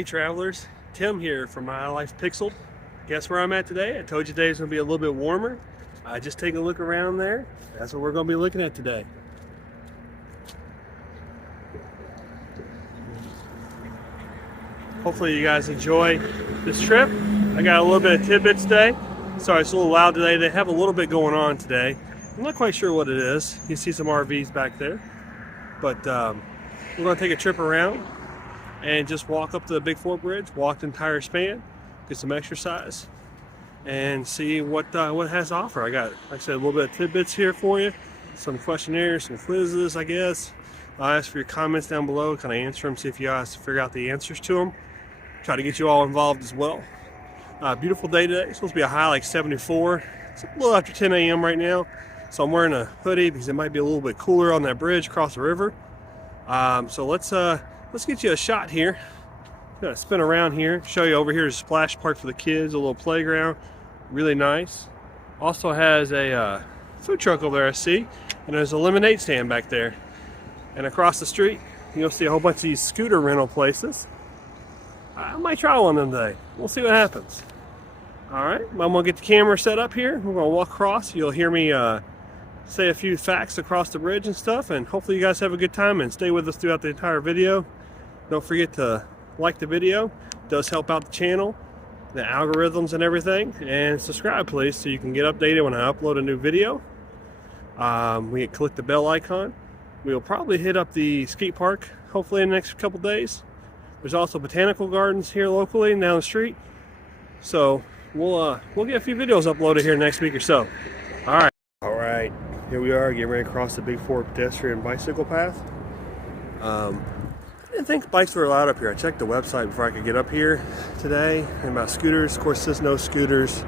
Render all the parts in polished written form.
Hey travelers, Tim here from My Life Pixeled. Guess where I'm at today? I told you today's gonna be a little bit warmer. Just take a look around there. That's what we're gonna be looking at today. Hopefully you guys enjoy this trip. I got a little bit of tidbits today. Sorry, it's a little loud today. They have a little bit going on today. I'm not quite sure what it is. You see some RVs back there. But we're gonna take a trip around and just walk up to the Big Four Bridge, walk the entire span, get some exercise, and see what it has to offer. I got, like I said, a little bit of tidbits here for you, some questionnaires, some quizzes, I guess. I'll ask for your comments down below, kind of answer them, see if you guys figure out the answers to them. Try to get you all involved as well. Beautiful day today. It's supposed to be a high like 74. It's a little after 10 a.m. right now, so I'm wearing a hoodie because it might be a little bit cooler on that bridge across the river. So let's get you a shot here. I'm gonna spin around here, show you over here is a splash park for the kids, a little playground, really nice. Also has a food truck over there I see, and there's a lemonade stand back there. And across the street, you'll see a whole bunch of these scooter rental places. I might try one of them today. We'll see what happens. All right, I'm gonna get the camera set up here. We're gonna walk across. You'll hear me say a few facts across the bridge and stuff, and hopefully you guys have a good time and stay with us throughout the entire video. Don't forget to like the video. It does help out the channel, the algorithms and everything, and subscribe please so you can get updated when I upload a new video. We click the bell icon. We'll probably hit up the skate park hopefully in the next couple days. There's also botanical gardens here locally and down the street, so we'll get a few videos uploaded here next week or so. All right, here we are getting ready to cross the Big Four Pedestrian Bicycle Path. I didn't think bikes were allowed up here. I checked the website before I could get up here today, and about scooters. Of course, it says no scooters,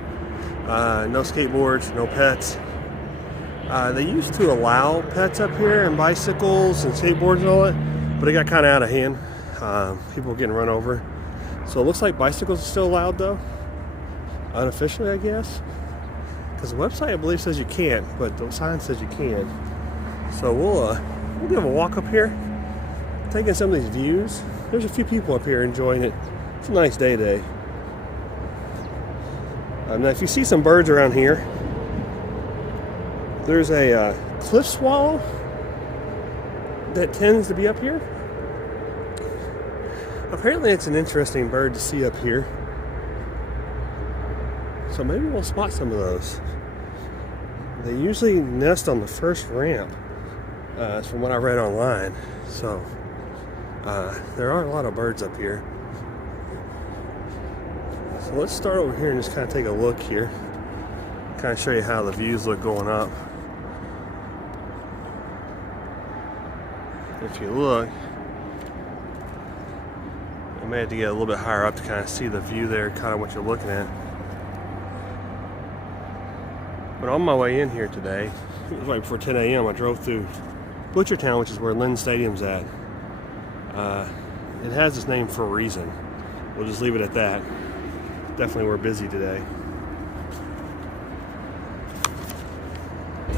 no skateboards, no pets. They used to allow pets up here and bicycles and skateboards and all that, but it got kind of out of hand. People were getting run over. So it looks like bicycles are still allowed though, unofficially I guess, because the website I believe says you can't, but the sign says you can. So we'll give a walk up here, taking some of these views. There's a few people up here enjoying it. It's a nice day today. Now if you see some birds around here, there's a cliff swallow that tends to be up here. Apparently it's an interesting bird to see up here, so maybe we'll spot some of those. They usually nest on the first ramp, from what I read online. So there are a lot of birds up here. So let's start over here and just kind of take a look here, kind of show you how the views look going up. If you look, I may have to get a little bit higher up to kind of see the view there, kind of what you're looking at. But on my way in here today, it was right before 10 a.m. I drove through Butchertown, which is where Lynn Stadium's at. It has its name for a reason. We'll just leave it at that. Definitely we're busy today.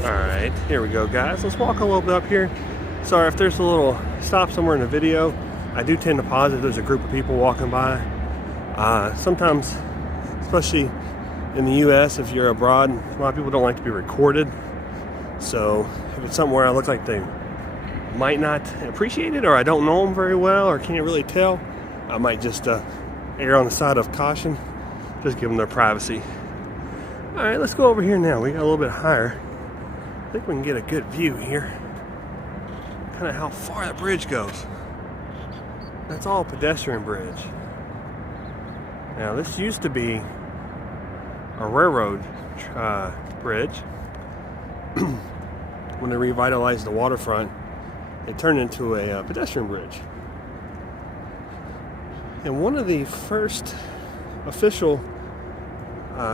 Alright, here we go guys. Let's walk a little bit up here. Sorry if there's a little stop somewhere in the video. I do tend to pause if there's a group of people walking by. Sometimes, especially in the US, if you're abroad, a lot of people don't like to be recorded. So if it's somewhere I look like they might not appreciate it, or I don't know them very well, or can't really tell, I might just err on the side of caution. Just give them their privacy. Alright, let's go over here now. We got a little bit higher. I think we can get a good view here. Kind of how far that bridge goes. That's all pedestrian bridge. Now this used to be a railroad bridge. When they revitalized the waterfront, it turned into a pedestrian bridge. And one of the first official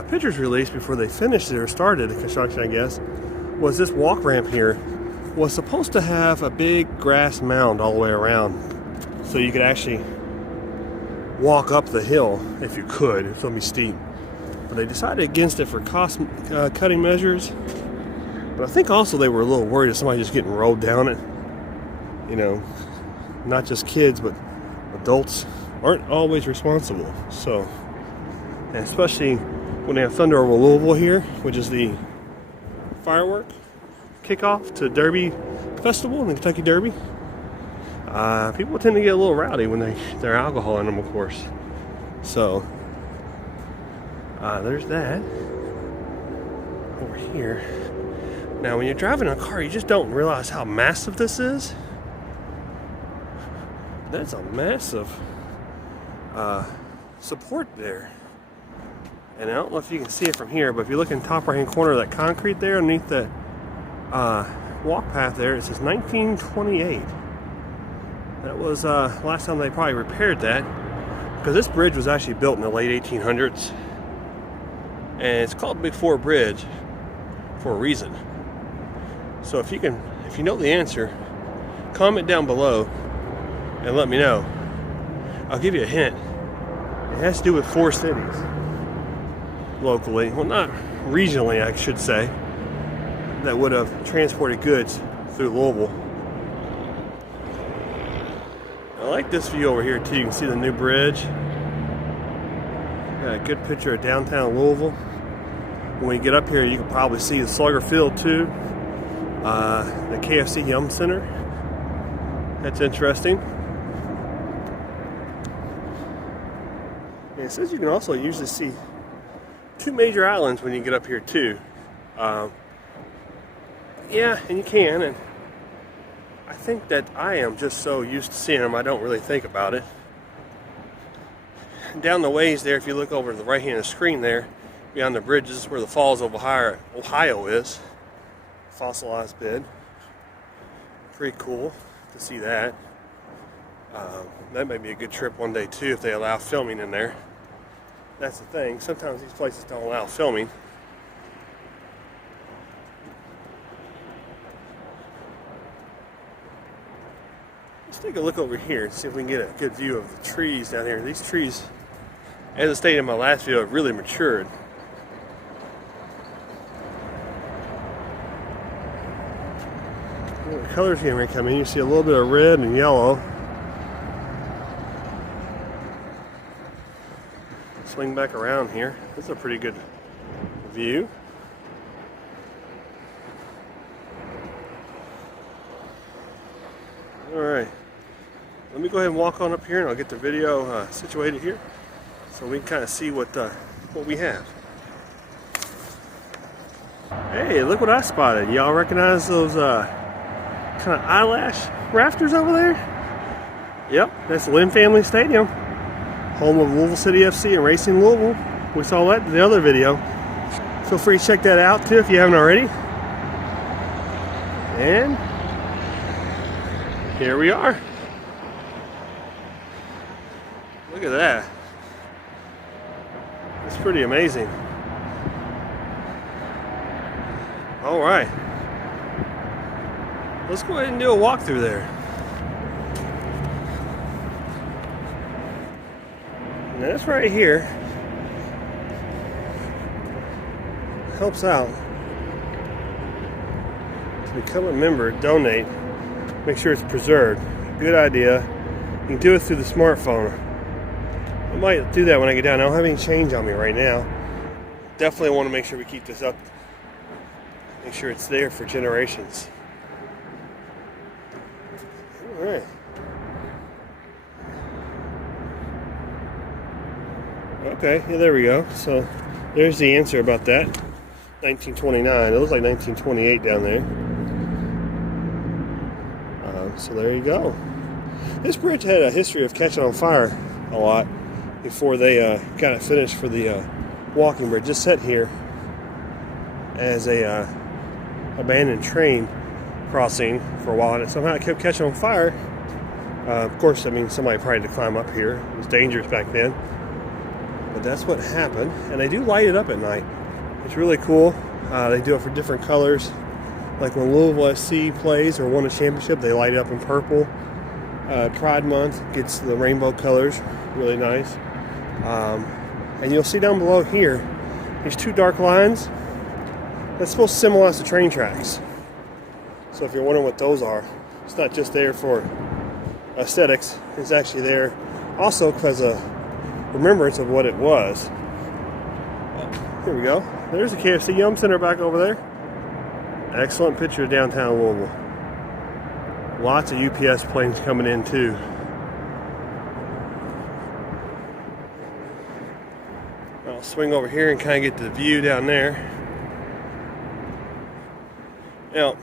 pictures released before they finished it or started the construction, I guess, was this walk ramp here was supposed to have a big grass mound all the way around, so you could actually walk up the hill if you could. It's going to be steep. But they decided against it for cost cutting measures. But I think also they were a little worried of somebody just getting rolled down it. You know, not just kids, but adults aren't always responsible. So, and especially when they have thunder over Louisville here, which is the firework kickoff to Derby Festival, the Kentucky Derby. People tend to get a little rowdy when they're alcohol in them, of course. So, there's that. Over here. Now, when you're driving a car, you just don't realize how massive this is. That's a massive support there. And I don't know if you can see it from here, but if you look in the top right hand corner of that concrete there underneath the walk path there, it says 1928. That was last time they probably repaired that, because this bridge was actually built in the late 1800s, and it's called Big Four Bridge for a reason. So if you know the answer, comment down below and let me know. I'll give you a hint. It has to do with 4 cities locally, well, not regionally, I should say, that would have transported goods through Louisville. I like this view over here too. You can see the new bridge. Got a good picture of downtown Louisville. When you get up here, you can probably see the Slugger Field too. The KFC Yum Center. That's interesting. And it says you can also usually see 2 major islands when you get up here too. Yeah, and you can, and I think that I am just so used to seeing them, I don't really think about it. Down the ways there, if you look over to the right hand of the screen there, beyond the bridge, this is where the Falls of Ohio is. Fossilized bed. Pretty cool to see that. That may be a good trip one day too if they allow filming in there. That's the thing. Sometimes these places don't allow filming. Let's take a look over here and see if we can get a good view of the trees down here. These trees, as I stated in my last video, have really matured. The colors getting ready to come in. You see a little bit of red and yellow. Swing back around here. This is a pretty good view. Alright. Let me go ahead and walk on up here and I'll get the video situated here so we can kind of see what we have. Hey, look what I spotted. Y'all recognize those kind of eyelash rafters over there? Yep, that's Lynn Family Stadium, home of Louisville City FC and Racing Louisville. We saw that in the other video. Feel free to check that out too if you haven't already. And here we are. Look at that. It's pretty amazing. All right. Let's go ahead and do a walkthrough there. And this right here helps out to become a member, donate, make sure it's preserved. Good idea. You can do it through the smartphone. I might do that when I get down. I don't have any change on me right now. Definitely want to make sure we keep this up. Make sure it's there for generations. All right. Okay, yeah, there we go. So there's the answer about that. 1929. It looks like 1928 down there. So there you go. This bridge had a history of catching on fire a lot before they got it finished for the walking bridge. Just set here as a abandoned train crossing for a while, and somehow it kept catching on fire. Of course, I mean, somebody probably had to climb up here. It was dangerous back then. But that's what happened. And they do light it up at night. It's really cool. They do it for different colors. Like when Louisville SC plays or won a championship, they light it up in purple. Pride Month gets the rainbow colors. Really nice. And you'll see down below here, these 2 dark lines. That's supposed to symbolize the train tracks. So if you're wondering what those are, it's not just there for aesthetics. It's actually there Also because of remembrance of what it was. Here we go. There's the KFC Yum Center back over there. Excellent picture of downtown Louisville. Lots of UPS planes coming in too. I'll swing over here and kind of get the view down there. Now,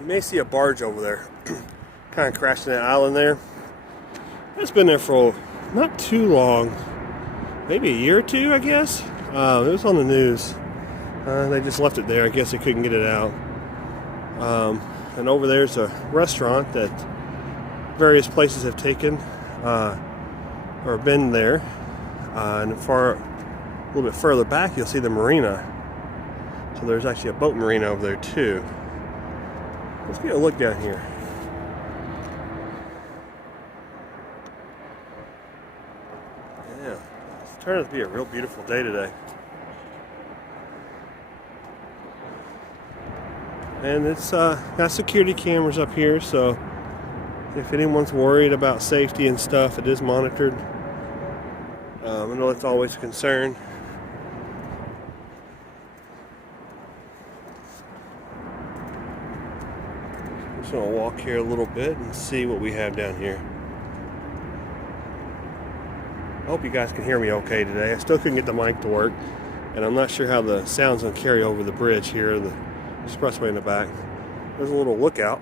you may see a barge over there, kind of crashed in that island there. It's been there for not too long, maybe a year or two, I guess. It was on the news. They just left it there. I guess they couldn't get it out. And over there's a restaurant that various places have taken or been there. And a little bit further back, you'll see the marina. So there's actually a boat marina over there too. Let's get a look down here. Yeah, it's turning out to be a real beautiful day today. And it's got security cameras up here, so if anyone's worried about safety and stuff, it is monitored. I know it's always a concern. I'm just going to walk here a little bit and see what we have down here. I hope you guys can hear me okay today. I still couldn't get the mic to work, and I'm not sure how the sound's going to carry over the bridge here, the expressway in the back. There's a little lookout.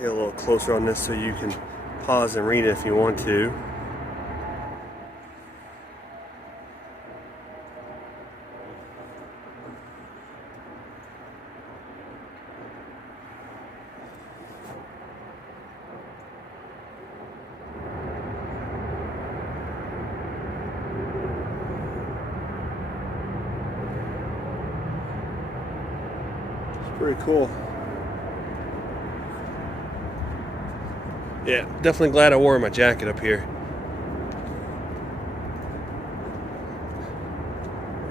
Get a little closer on this so you can pause and read it if you want to. It's pretty cool. Yeah, definitely glad I wore my jacket up here.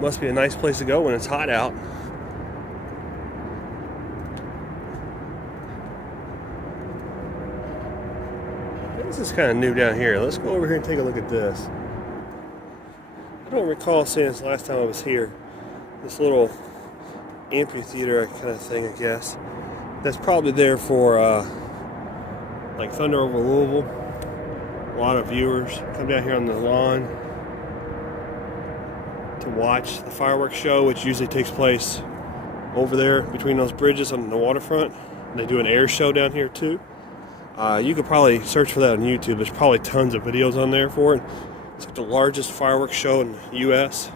Must be a nice place to go when it's hot out. This is kind of new down here. Let's go over here and take a look at this. I don't recall seeing this last time I was here. This little amphitheater kind of thing, I guess. That's probably there for like Thunder over Louisville. A lot of viewers come down here on the lawn to watch the fireworks show, which usually takes place over there between those bridges on the waterfront. They do an air show down here too. You could probably search for that on YouTube. There's probably tons of videos on there for it. It's like the largest fireworks show in the U.S.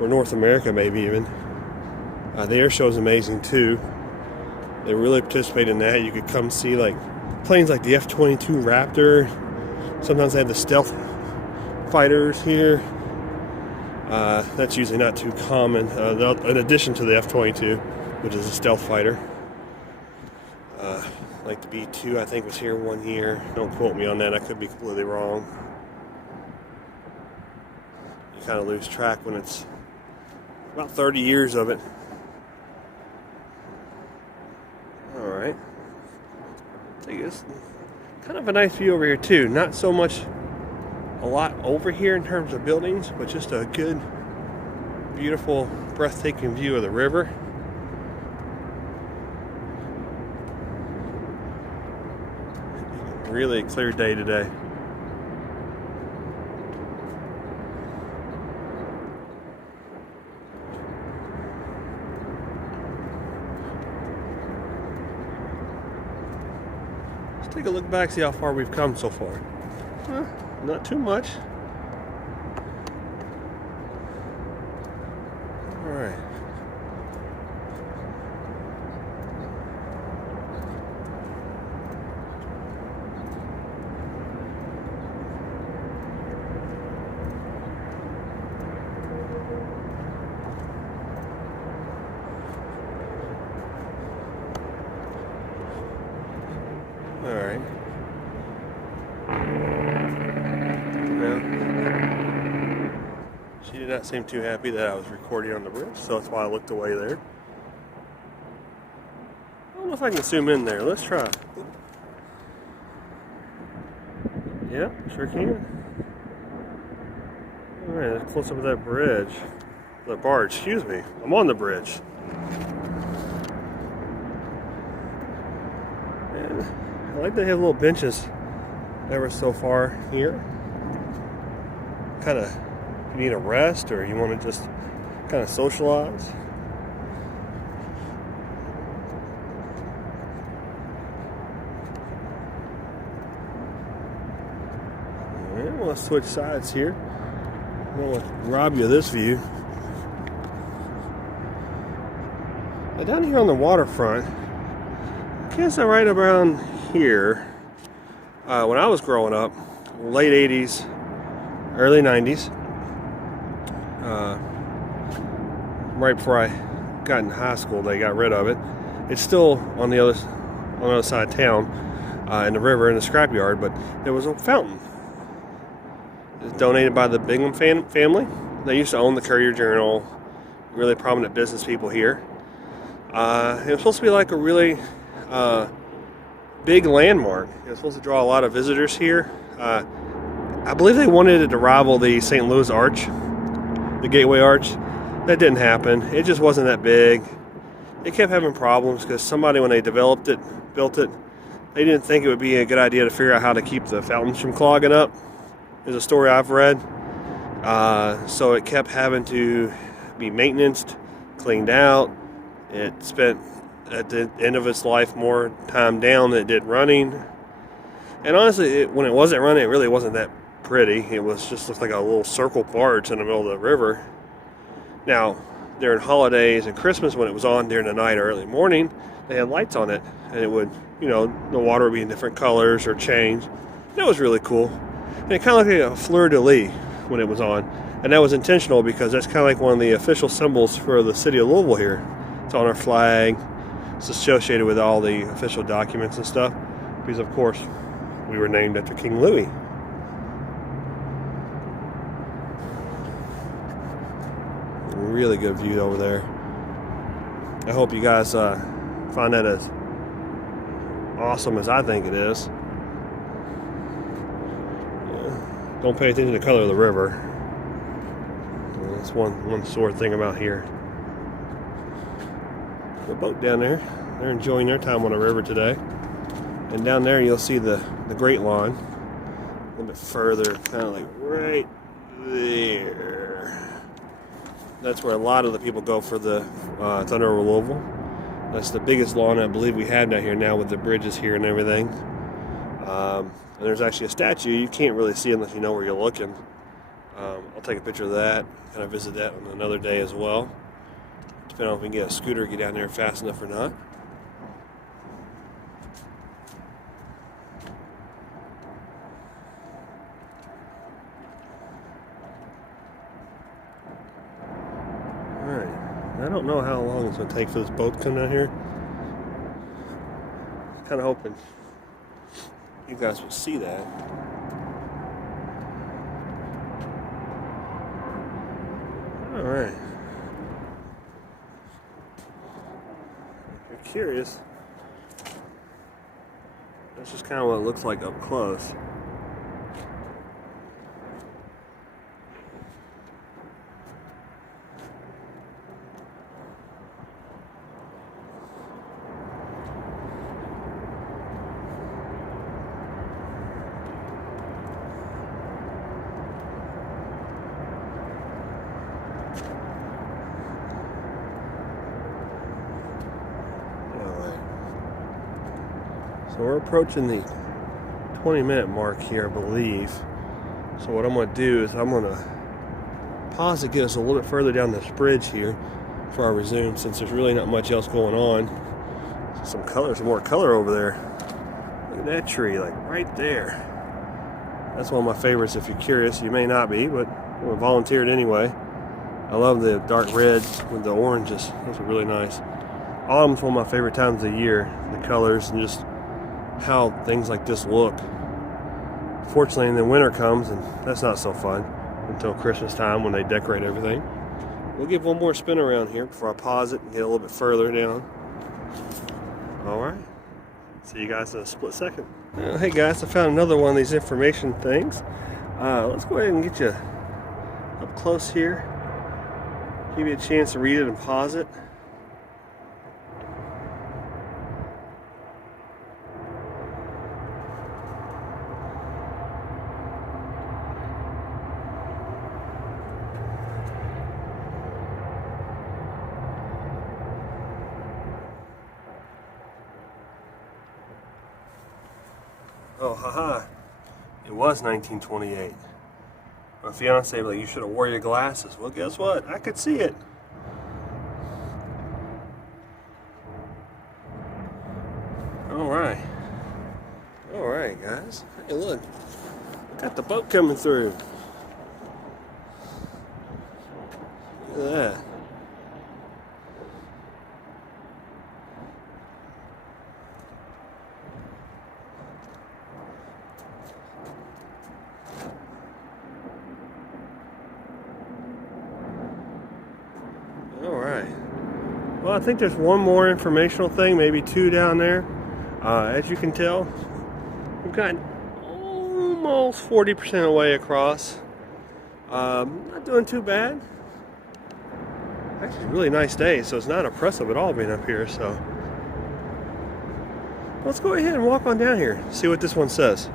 or North America, maybe even. The air show is amazing too. They really participate in that. You could come see like planes like the F-22 Raptor. Sometimes they have the stealth fighters here. That's usually not too common. In addition to the F-22, which is a stealth fighter. Like the B-2, I think, was here one year. Don't quote me on that. I could be completely wrong. You kind of lose track when it's about 30 years of it. Alright. I guess kind of a nice view over here too. Not so much a lot over here in terms of buildings, but just a good, beautiful, breathtaking view of the river. Really a clear day today. Let's take a look back, see how far we've come so far. Not too much. All right. Alright. Well, she did not seem too happy that I was recording on the bridge, so that's why I looked away there. I don't know if I can zoom in there. Let's try. Yep, sure can. Alright, let's close up with that bridge. The barge, excuse me. I'm on the bridge. And I like they have little benches ever so far here. Kind of, if you need a rest or you want to just kind of socialize. I'm going to switch sides here. I'm going to rob you of this view. Now down here on the waterfront, I guess right around here, when I was growing up, late 80s, early 90s, right before I got in high school, they got rid of it. It's still on the other side of town, in the river in the scrapyard, but there was a fountain. It was donated by the Bingham family. They used to own the Courier Journal, really prominent business people here. It was supposed to be like a really big landmark. It was supposed to draw a lot of visitors here. I believe they wanted it to rival the St. Louis Arch, the Gateway Arch. That didn't happen. It just wasn't that big. It kept having problems because somebody, when they built it, they didn't think it would be a good idea to figure out how to keep the fountains from clogging up. There's a story I've read. So it kept having to be maintained, cleaned out. It spent, at the end of its life, more time down than it did running. And honestly, when it wasn't running, it really wasn't that pretty. It was just looked like a little circle barge in the middle of the river. Now, during holidays and Christmas, when it was on during the night or early morning, they had lights on it, and it would, the water would be in different colors or change. That was really cool. And it kind of looked like a fleur-de-lis when it was on. And that was intentional because that's kind of like one of the official symbols for the city of Louisville here. It's on our flag. It's associated with all the official documents and stuff. Because, of course, we were named after King Louis. Really good view over there. I hope you guys find that as awesome as I think it is. Don't pay attention to the color of the river. That's one sore thing about here. The boat down there, they're enjoying their time on the river today. And down there you'll see the Great Lawn. A little bit further, kind of like right there. That's where a lot of the people go for the Thunder over Louisville. That's the biggest lawn I believe we have down here now with the bridges here and everything. And there's actually a statue you can't really see unless you know where you're looking. I'll take a picture of that, kind of visit that on another day as well. Depending on if we can get a scooter get down there fast enough or not. Alright, I don't know how long it's going to take for this boat to come down here. Kind of hoping you guys will see that. Alright. If you're curious, that's just kind of what it looks like up close. So we're approaching the 20-minute mark here, I believe. So what I'm going to do is I'm going to pause to get us a little bit further down this bridge here before I resume, since there's really not much else going on. Some more color over there. Look at that tree, like right there. That's one of my favorites. If you're curious, you may not be, but I volunteered anyway. I love the dark reds with the oranges. Those are really nice. Autumn's one of my favorite times of the year. The colors and just how things like this look. Fortunately, then winter comes, and that's not so fun until Christmas time when they decorate everything. We'll give one more spin around here before I pause it and get a little bit further down. Alright, see you guys in a split second. Hey guys, I found another one of these information things. Let's go ahead and get you up close here. Give you a chance to read it and pause it. Oh, haha. It was 1928. My fiance was like, you should have wore your glasses. Well, guess what? I could see it. Alright. Alright, guys. Hey, look. Got the boat coming through. Look at that. Alright. Well, I think there's one more informational thing, maybe two down there. As you can tell, we've gotten almost 40% of the way across. Not doing too bad. Actually, a really nice day, so it's not oppressive at all being up here. So let's go ahead and walk on down here, see what this one says.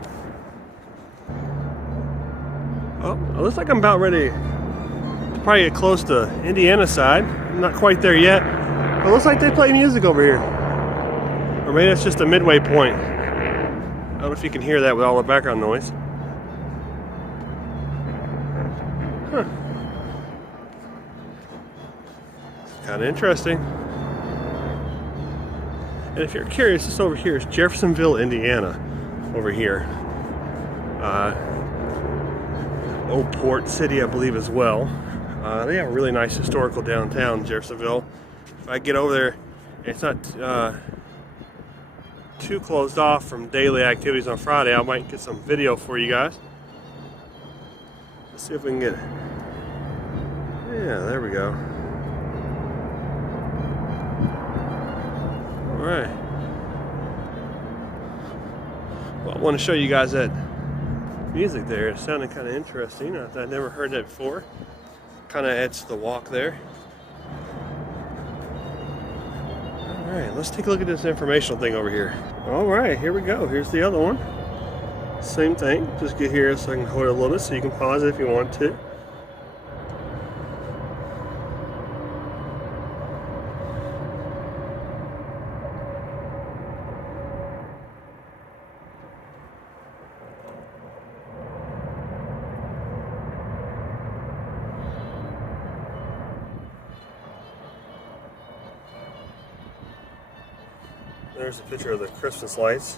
Oh, it looks like I'm about ready to probably get close to Indiana side. I'm not quite there yet. But it looks like they play music over here. Or maybe it's just a midway point. I don't know if you can hear that with all the background noise. Huh. Kind of interesting. And if you're curious, this over here is Jeffersonville, Indiana. Over here. Old Port City, I believe, as well. They have a really nice historical downtown, Jeffersonville. If I get over there, it's not too closed off from daily activities on Friday. I might get some video for you guys. Let's see if we can get it. Yeah, there we go. Alright. Well, I want to show you guys that music there. It sounded kind of interesting. I've never heard that before. Kind of adds to the walk there. Alright, let's take a look at this informational thing over here. Alright, here we go. Here's the other one. Same thing. Just get here so I can hold it a little bit so you can pause it if you want to. There's a picture of the Christmas lights.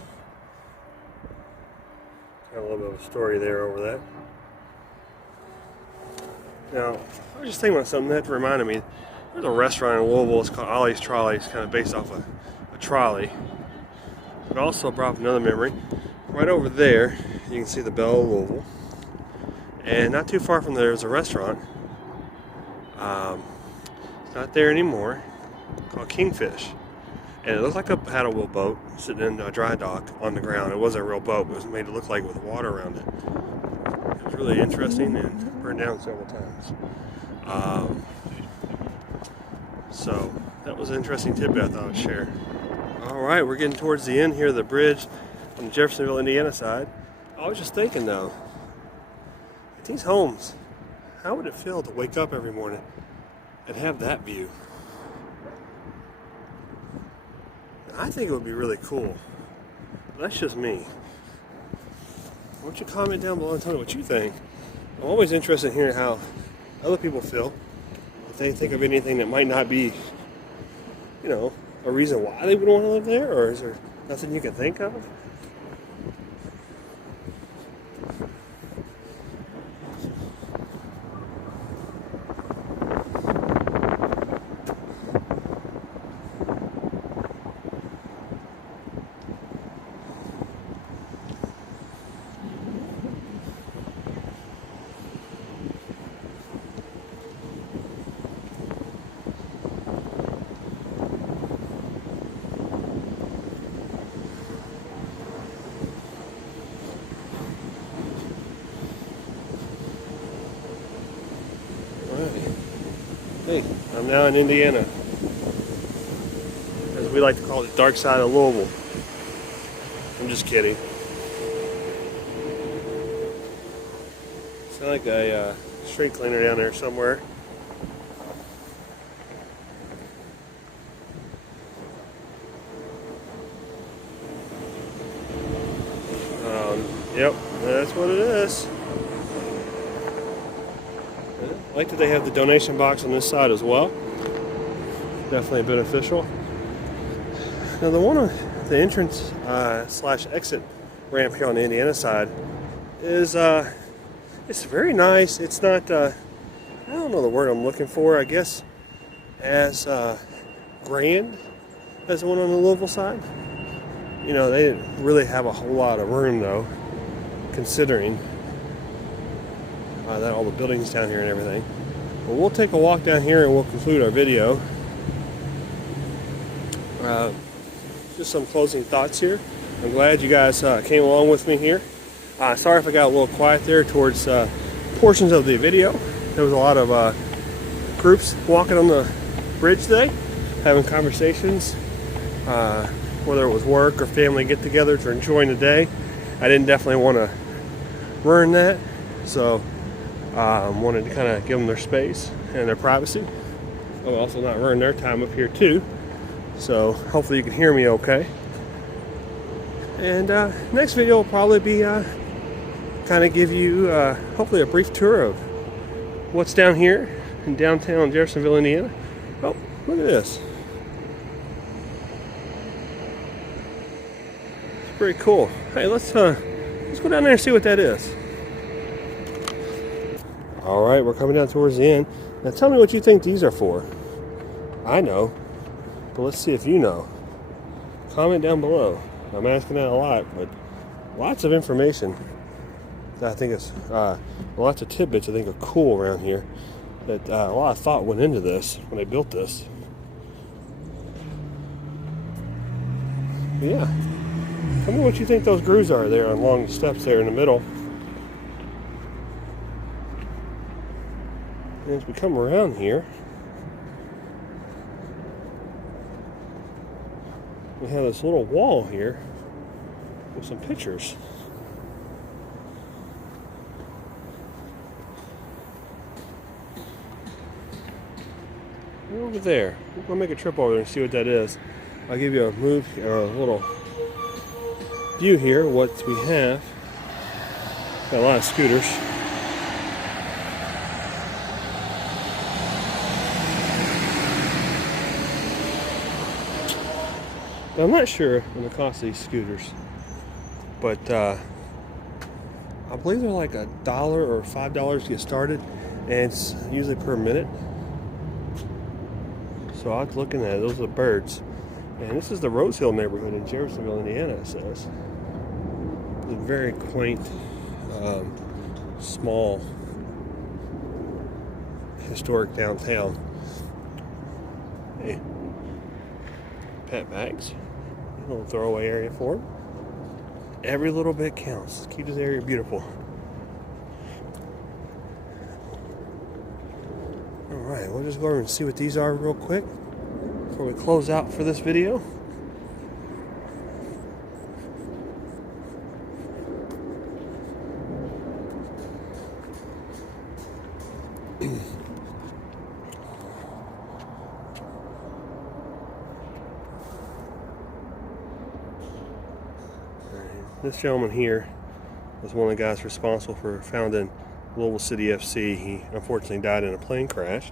Got a little bit of a story there over that. Now, I was just thinking about something that reminded me. There's a restaurant in Louisville. It's called Ollie's Trolley. It's kind of based off a trolley. But also brought up another memory. Right over there, you can see the Bell of Louisville. And not too far from there is a restaurant. It's not there anymore. Called Kingfish. And it looked like a paddle wheel boat sitting in a dry dock on the ground. It wasn't a real boat, but it was made to look like with water around it. It was really interesting and burned down several times. So that was an interesting tidbit I thought I'd share. Alright, we're getting towards the end here of the bridge on the Jeffersonville, Indiana side. I was just thinking though, at these homes, how would it feel to wake up every morning and have that view? I think it would be really cool. That's just me. Why don't you comment down below and tell me what you think? I'm always interested in hearing how other people feel. If they think of anything that might not be, you know, a reason why they would want to live there, or is there nothing you can think of? I'm now in Indiana, as we like to call it, the dark side of Louisville. I'm just kidding. Sound like a street cleaner down there somewhere. Yep, that's what it is. I like that they have the donation box on this side as well. Definitely beneficial. Now the one on the entrance slash exit ramp here on the Indiana side is it's very nice. It's not I don't know the word I'm looking for. I guess as grand as the one on the Louisville side. You know, they didn't really have a whole lot of room though, considering that all the buildings down here and everything. But we'll take a walk down here and we'll conclude our video. Just some closing thoughts here. I'm glad you guys came along with me here. Sorry if I got a little quiet there towards portions of the video. There was a lot of groups walking on the bridge today, having conversations, whether it was work or family get-togethers or enjoying the day. I didn't definitely want to ruin that, so wanted to kind of give them their space and their privacy. I'll also not ruin their time up here too. So hopefully you can hear me okay. And next video will probably be kind of give you hopefully a brief tour of what's down here in downtown Jeffersonville, Indiana. Oh, look at this. It's pretty cool. Hey, let's go down there and see what that is. All right, we're coming down towards the end. Now tell me what you think these are for. I know, but let's see if you know. Comment down below. I'm asking that a lot, but lots of information that I think is, lots of tidbits I think are cool around here. That a lot of thought went into this when they built this. But yeah, tell me what you think those grooves are there along the steps there in the middle. And as we come around here, we have this little wall here with some pictures. Over there. We're going to make a trip over there and see what that is. I'll give you a little view here of what we have. Got a lot of scooters. Now, I'm not sure on the cost of these scooters, but I believe they're like $1 or $5 to get started, and it's usually per minute. So I was looking at it, those are the birds. And this is the Rose Hill neighborhood in Jeffersonville, Indiana, it says. It's a very quaint, small, historic downtown. Hey, pet bags. A little throwaway area for them. Every little bit counts. Keep this area beautiful. Alright, we'll just go over and see what these are real quick before we close out for this video. This gentleman here was one of the guys responsible for founding Louisville City FC. He unfortunately died in a plane crash.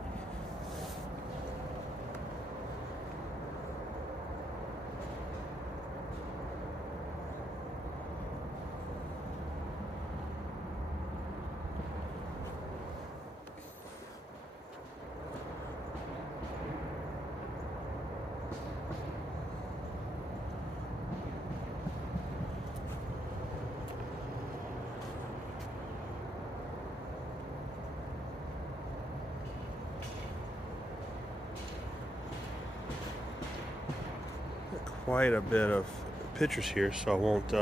Quite a bit of pictures here, so I won't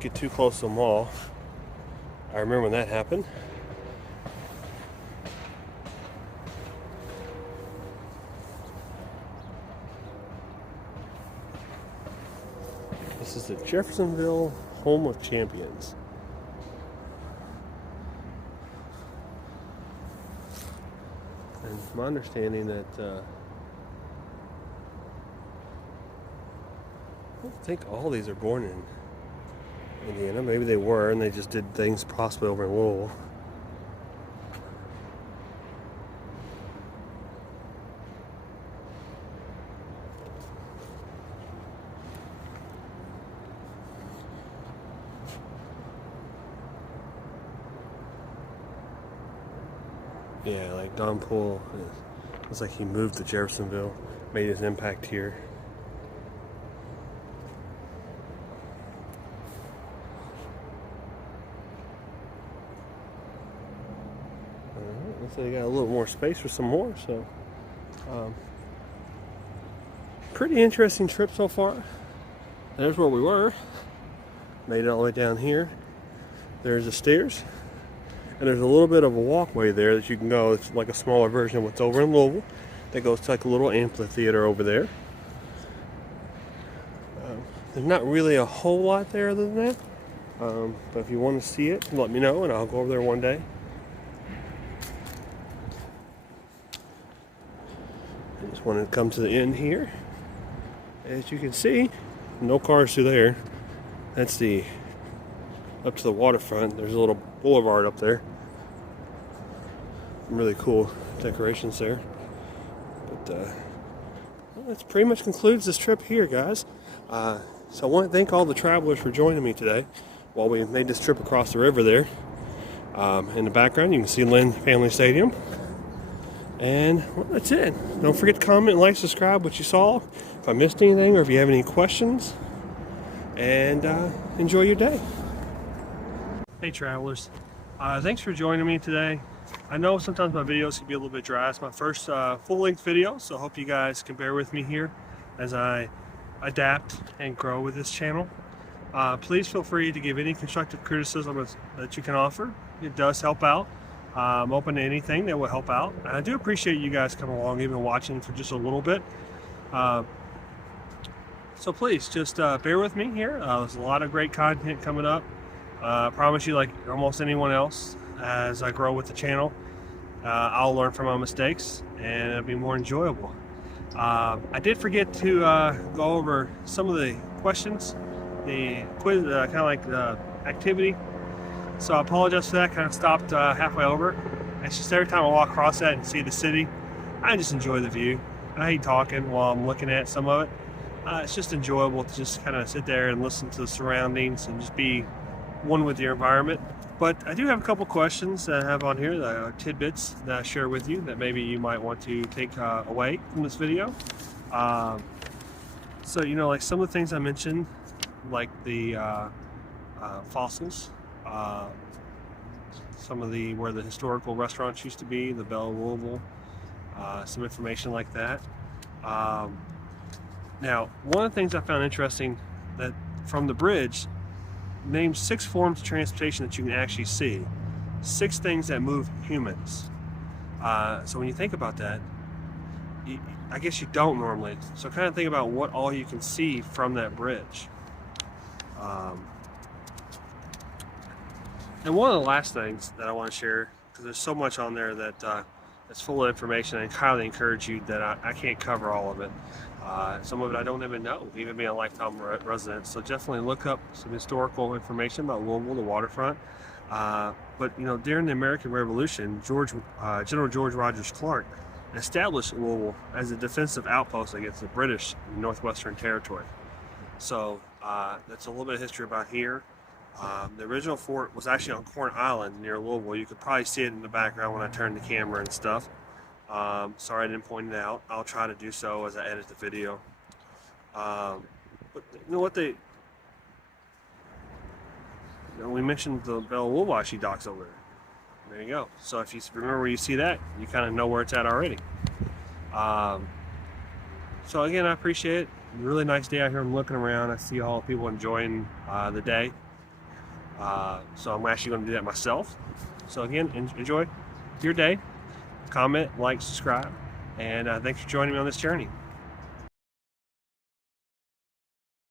get too close to them all. I remember when that happened. This is the Jeffersonville Home of Champions. And it's my understanding that I don't think all these are born in Indiana. Maybe they were, and they just did things possibly over in Louisville. Yeah, like Don Poole, looks like he moved to Jeffersonville, made his impact here. Looks like they got a little more space for some more, so pretty interesting trip so far. There's where we were. Made it all the way down here. There's the stairs. And there's a little bit of a walkway there that you can go. It's like a smaller version of what's over in Louisville. That goes to like a little amphitheater over there. There's not really a whole lot there other than that. But if you want to see it, let me know and I'll go over there one day. I just wanted to come to the end here. As you can see, no cars through there. That's the up to the waterfront. There's a little boulevard up there. Really cool decorations there. But well, that pretty much concludes this trip here, guys. So I want to thank all the travelers for joining me today while we made this trip across the river there. In the background, you can see Lynn Family Stadium. And well, that's it. Don't forget to comment, like, subscribe what you saw. If I missed anything or if you have any questions. And enjoy your day. Hey travelers, thanks for joining me today. I know sometimes my videos can be a little bit dry. It's my first full-length video, so I hope you guys can bear with me here as I adapt and grow with this channel. Please feel free to give any constructive criticism that you can offer. It does help out. I'm open to anything that will help out. And I do appreciate you guys coming along, even watching for just a little bit. So please, just bear with me here. There's a lot of great content coming up. I promise you, like almost anyone else, as I grow with the channel, I'll learn from my mistakes and it'll be more enjoyable. I did forget to go over some of the questions, the quiz, kind of like the activity. So I apologize for that, kind of stopped halfway over. It's just every time I walk across that and see the city, I just enjoy the view. I hate talking while I'm looking at some of it. It's just enjoyable to just kind of sit there and listen to the surroundings and just be one with your environment. But I do have a couple questions that I have on here, that are tidbits that I share with you that maybe you might want to take away from this video. So, you know, like some of the things I mentioned, like the fossils, some of the where the historical restaurants used to be, the Belle of Louisville, some information like that. Now, one of the things I found interesting that from the bridge, named 6 forms of transportation that you can actually see. 6 things that move humans. So when you think about that, I guess you don't normally. So kind of think about what all you can see from that bridge. And one of the last things that I want to share, because there's so much on there that that's full of information, and I highly encourage you that I can't cover all of it. Some of it I don't even know, even being a lifetime resident. So definitely look up some historical information about Louisville, the waterfront. But you know, during the American Revolution, General George Rogers Clark established Louisville as a defensive outpost against the British in Northwestern Territory. So that's a little bit of history about here. The original fort was actually on Corn Island near Louisville. You could probably see it in the background when I turned the camera and stuff. Sorry I didn't point it out. I'll try to do so as I edit the video. But you know what we mentioned the Belle of Louisville actually docks over there. There you go. So if you remember where you see that, you kind of know where it's at already. So again, I appreciate it. Really nice day out here. I'm looking around. I see all the people enjoying the day. So I'm actually going to do that myself. So again, enjoy your day. Comment, like, subscribe, and thanks for joining me on this journey.